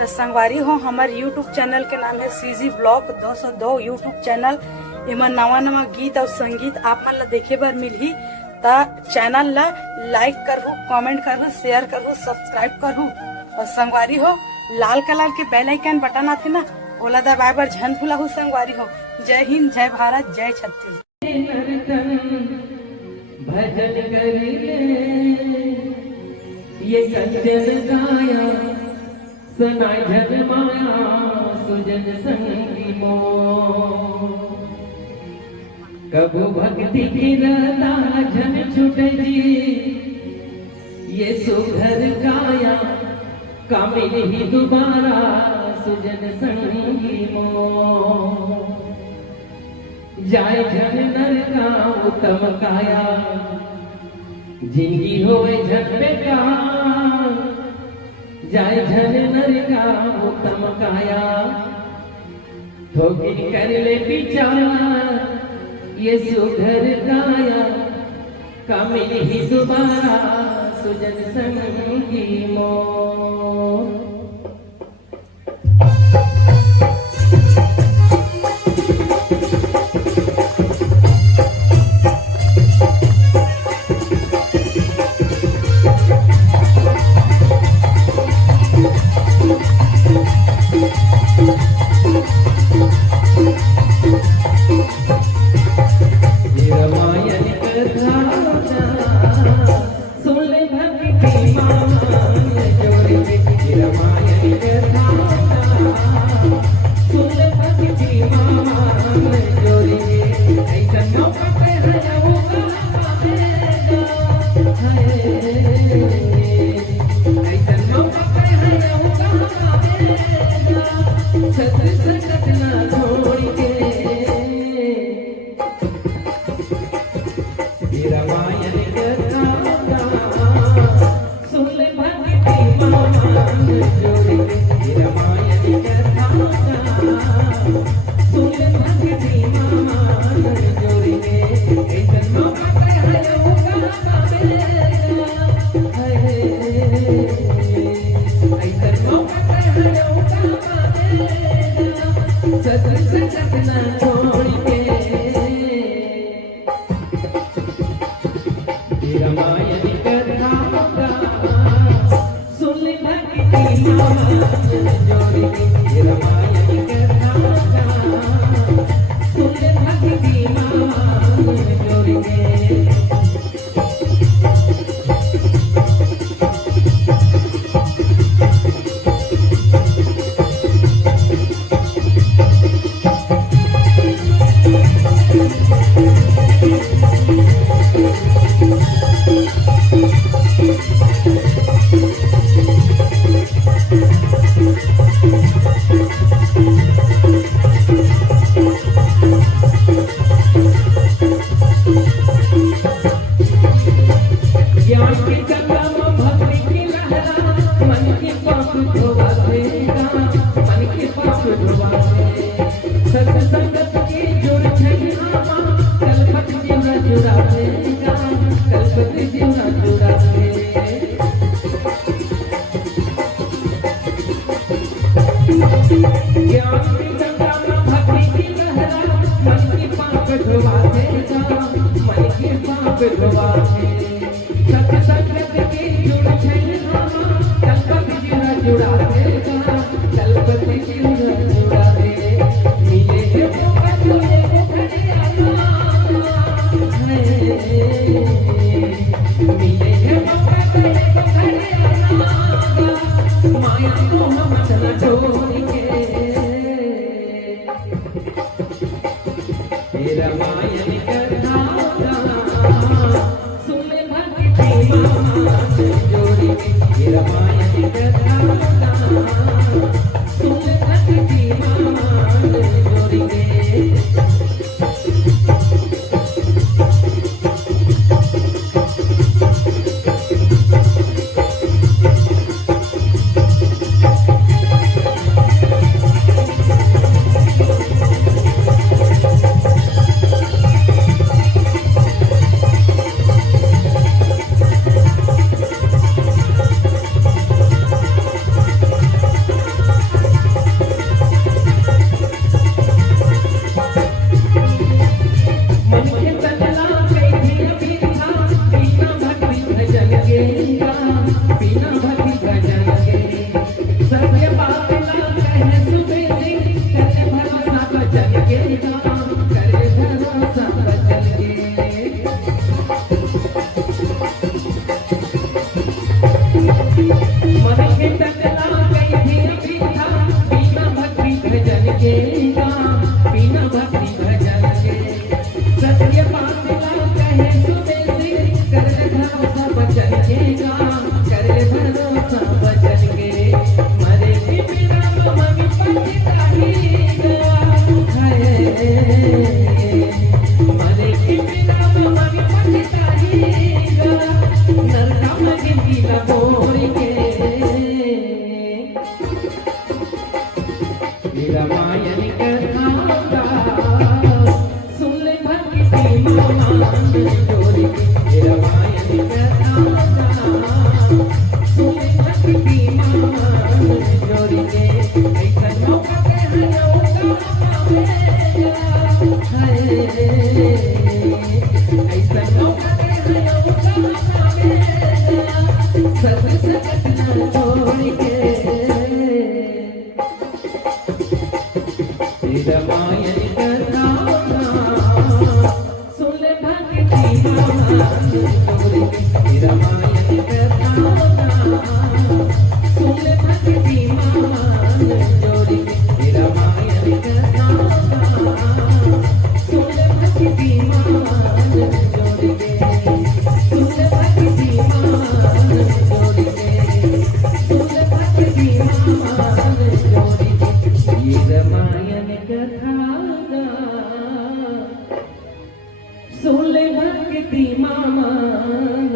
तो संगवारी हो हमारे यूट्यूब चैनल के नाम है सीजी ब्लॉग 202 यूट्यूब चैनल। इमा नवा नवा गीत और संगीत आप मन ला देखे बर मिलही। ता चैनल ला लाइक करहु, कमेंट करहु, शेयर करहु, सब्सक्राइब करहु। और संगवारी हो लाल कलर के बेल आइकन बटन आथे ना, ओला दबाए बर झन भूलहु संगवारी हो। जय हिंद, जय भारत, जय छत्तीसगढ़। भजन करिले ये कंचन गाया, सनाय जन माया सुजन संगी मो। कबू भक्ति की रता जन छूटे जी, ये सुघर गाया कामिल ही दोबारा सुजन संगी मो। जाय जन नर का उत्तम काया, जिंदगी होए झन बेकार। जाय जन नर का उत्तम काया, थोकिन कर ले विचार। ये सुघर काया कामिल ही दोबारा सुजन संगी मो। रामायण कथा सुन ले भक्ति मान जोड़ी के रामायण कथा सुन ले भक्ति मान जोड़ी के ऐसा नौका के नौका हाय ऐसा नौका के नौका सत सत न छोड़ के रामायण कथा सुन ले भक्ति मान जोड़ी के रामायण कथा सुन ले भक्ति मान जोड़ी के रामायण कथा सुन ले भक्ति मान जोड़ी के सुन ले भक्ति मान जोड़ी के सुन ले भक्ति मान जोड़ी के ये रामायण कथा सुन ले भक्ति मान